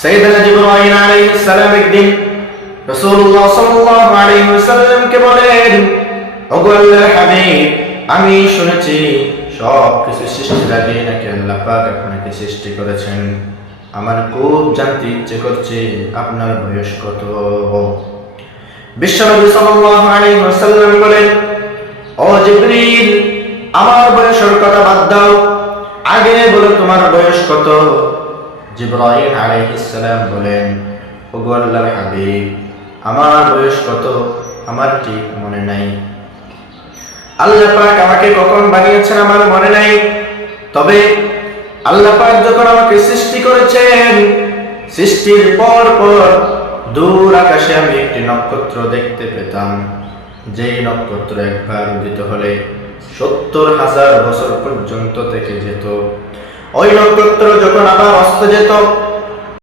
সাইয়েদনা জিবরাইল আলাইহিস সালাম একদিন রাসূলুল্লাহ সাল্লাল্লাহু আলাইহি ওয়াসাল্লামকে বলেন, ওগো আল্লাহর হাবিব, আমি শুনেছি সব কিছু সৃষ্টির আগে নাকি আল্লাহ পাক আপনাকে সৃষ্টি করেছেন। আমার খুব জানতে ইচ্ছে করছে আপনার বয়স কত। বিশ্বনবী সাল্লাল্লাহু আলাইহি ওয়াসাল্লাম বলেন, ও জিবরিল, আমার বয়সের কথা বাদ দাও, আগে বলো তোমার বয়স কত। জিবরাইল আলাইহিস সালাম বলেন, ওগো আল্লাহর হাবিব, আমার বয়স কত আমার ঠিক মনে নাই। আল্লাহ পাক আমাকে কখন বানিয়েছেন আমার মনে নাই, তবে আল্লাহ পাক যখন আমাকে সৃষ্টি করেছেন, সৃষ্টির পর পর দূর আকাশে আমি একটি নক্ষত্র দেখতে পেতাম, যেই নক্ষত্র একবার উদিত হলে 70,000 বছর পর্যন্ত থেকে যেত। ওই নক্ষত্র যখন আবার অস্ত যেত